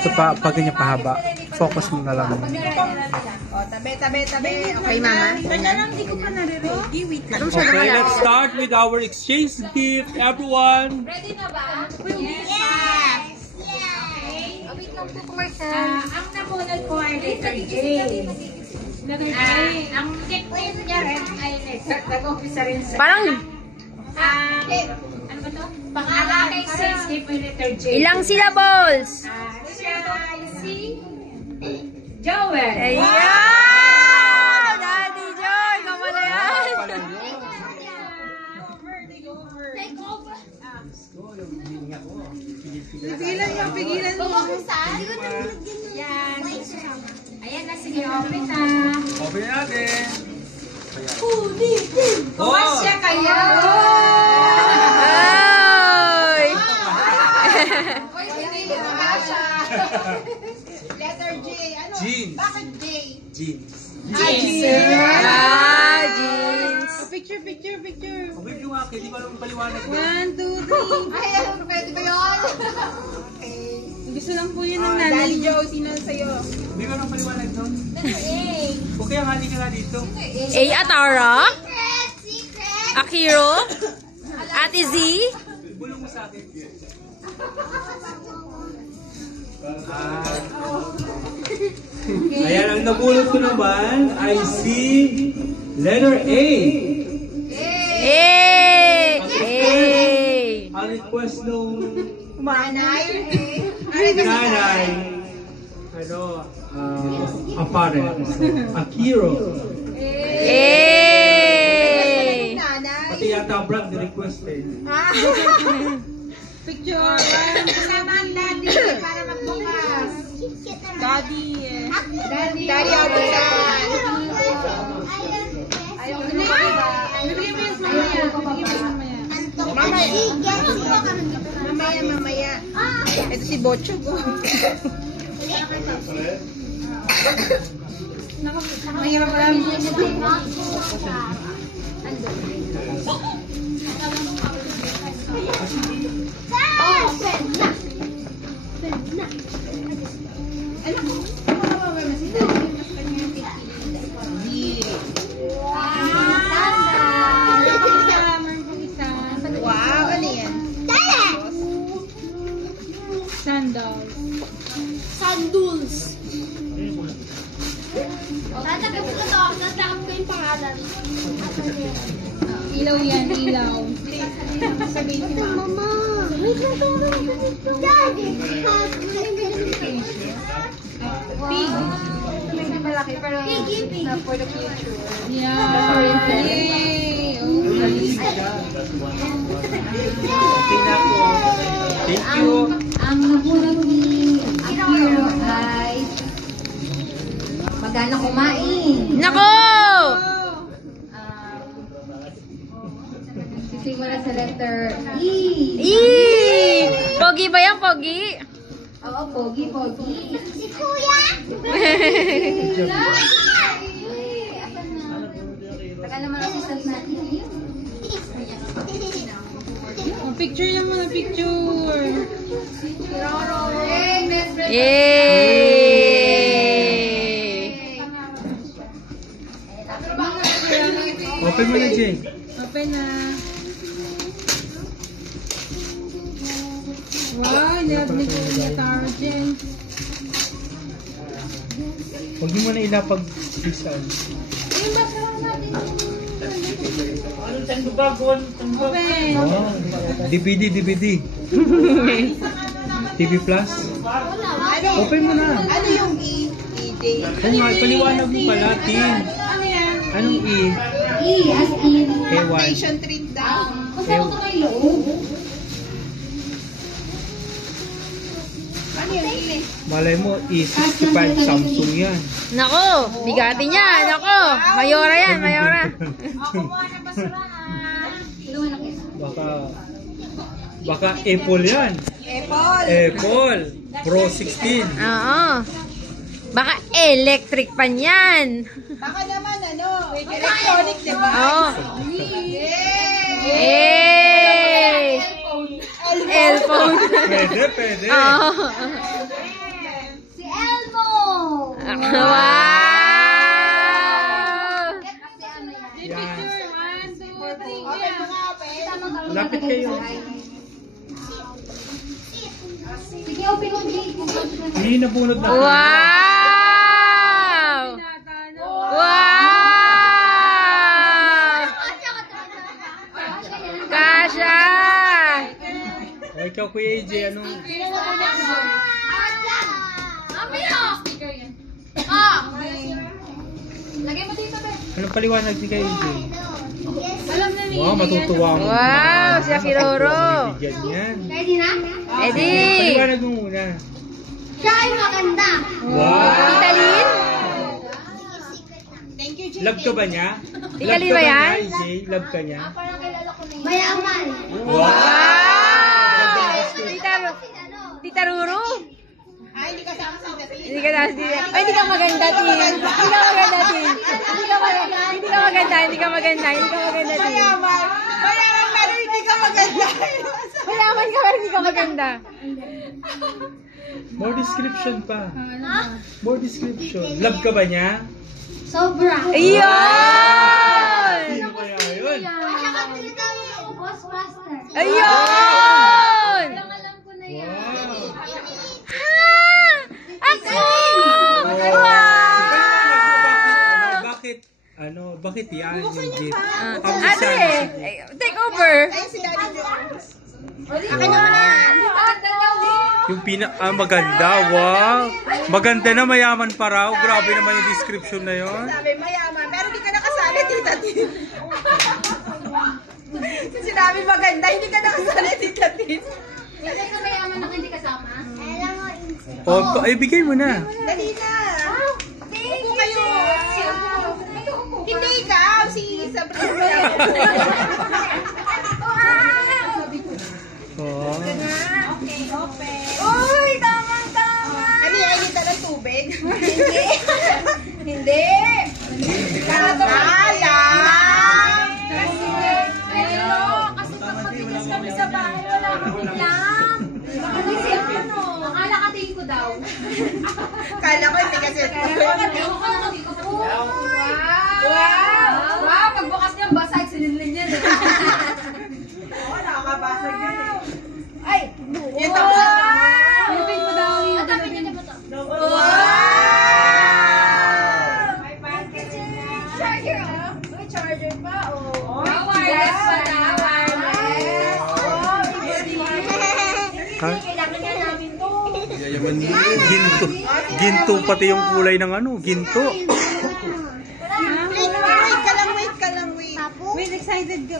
Ito pa, pag ganyan pahaba. Focus mo na lang. O, tabi. Okay, mama? Teka lang, di ko pa nare-ready. Wait lang. Okay, let's start with our exchange gift, everyone. Ready na ba? Yes! Wait lang po, Martha. Ang namunod po ay letter J. Ang nickname niya rin ay nag-umpisa rin sa... Parang, ano ba to? Pang-aking sense gift ay letter J. ilang syllables? Siya ay si Joel. Ayan! Daddy Joy, kamala yan. Pigilan mo. Yan. Ayan na, sige, open na. Open natin. Kumasya kayo! Ay! Letter J. Ano? Jeans. Bakit J? Jeans. Ah, jeans. Picture. Okay, yung akin, di ba nung paliwanag mo? 1, 2, 3. Ay, ano, pwede ba yun? Okay. Gusto lang po yun ng nanay. Daddy Joe, sino sa'yo? Di ba nung paliwanag doon? Okay, ang hali ka nga dito. A. Atara? Akiro? Ate Z? Bulong mo sa akin. Ayan, ang nabulot ko naman ay si letter A. A. Ang request nung Manay. nanay, ano, apparent, Akiro. A. Pati yata Brad ni-request eh. Picture. Kasama ang daddy para magbukas. Daddy. Daddy Abutan. Ayaw ko na ba? Bibigyan mo yan mamaya. Mamaya. Ito si Bochog. Mahirap lang. Wow, ano yan? Sandals. Tatagap ko to. Tatagap ko yung pangalan. Ilaw yan, ilaw. Sabihin mo. Mama! Wait lang to. Daddy! Pig. Medyo malaki pero for the future. Yeah. Yay! Okay na po. Thank you. Ang nabulot ni Akiro ay magana kumain. Nako! Sisimula sa letter E. E! Pogi ba yan, Pogi? Oo, pogi. Si Kuya! Taga naman ang assistant natin. Picture lang mo na picture. Yay! Open mo na, Jay. Open na. Wow, love ni Kuya Tarjen. Huwag mo na ilapag-pisan. Open. Oh, DVD. TV Plus. Open mo na. Ano yung E? EJ? Kung nga, paliwanag mo pala, Tin. Ano yan? Anong E? E as in Ewan. Patient treat daw. basta ko may loob. Ano yung E? Malay mo, E65 Samsung yan. Nako, bigati niya. Nako, mayora yan, mayora. Kumuha ng basurahan. Baka Apple yan. Apple. Pro 16. Oo. Baka electric pan yan. Baka naman ano, electronic, di ba? Oo. Yay! Yay! Cellphone. Pwede. Oo. Wow! Yan. One, two, three. Lapit kayo. Sige, open mo. Hindi nabunod na. Wow! Wow! Kasha! O, ikaw Kuya AJ, anong... Lagay mo dito, be. Anong paliwanag ni Kuya AJ? Alam na Wow, matutuwa mo. Wow, si Akiroro. Bigyan yan. Ready na? Eddie! Paliwanag mo muna. Siya ay maganda. Wow! Italin? Love ka ba niya? Italin ba yan? AJ? Love ka niya? Parang kilala ko na yun. Mayaman. Wow! Tita Ruru? Ay, hindi ka sama sa Hindi ka Ay, hindi ka maganda, Tin. Hindi ka maganda, Tin. Hindi ka maganda. Hindi ka maganda. Hindi ka maganda. Hindi ka maganda, Tin. Mayaman pero hindi ka maganda. Mayaman ka pero hindi ka maganda. More description pa. More description. Love ka ba niya? Sobra. Ayun! Sino kaya yun? Saka tinatawag yung boss master. Ayun! Alam ko na yan. Wow! Ako! Wow! Bakit yan yung gift? Ate, take over. Si Daddy Jones. Akin naman na yan. Yung maganda, wow! Maganda na, mayaman pa raw. Grabe naman yung description na yun. Sabi, mayaman. Pero hindi ka nakasali, Tita Tin. Kasi sinabi maganda, hindi ka nakasali, Tita Tin. Hindi ka mayaman na hindi kasama? Alam mo, O, ibigay mo na. Dali na. thank Upo kayo. Hindi ikaw, si Sabrina. Oh. Okay, open. Uy, tamang-tama. Ano yan, hinita ng tubig? Hindi. Hindi. Kasi pag matigas kami sa bahay, wala kang ulam. Akala ka tingin ko daw. Kala ko hindi kasi. Wow! Wow! Pagbukas niya, basag, sinilin niya. Oo, nakakabasag yan eh. Ay! Yung tapos. Pilipin mo daw yung pilipin mo to. Wow! May charger, oh. May charger pa, oh. Wireless pa na, wireless. Oh, Ha? kailangan niya namin to. Ginto. Ginto pati yung kulay ng ginto. Wait ka lang, wait. Wait, excited ka.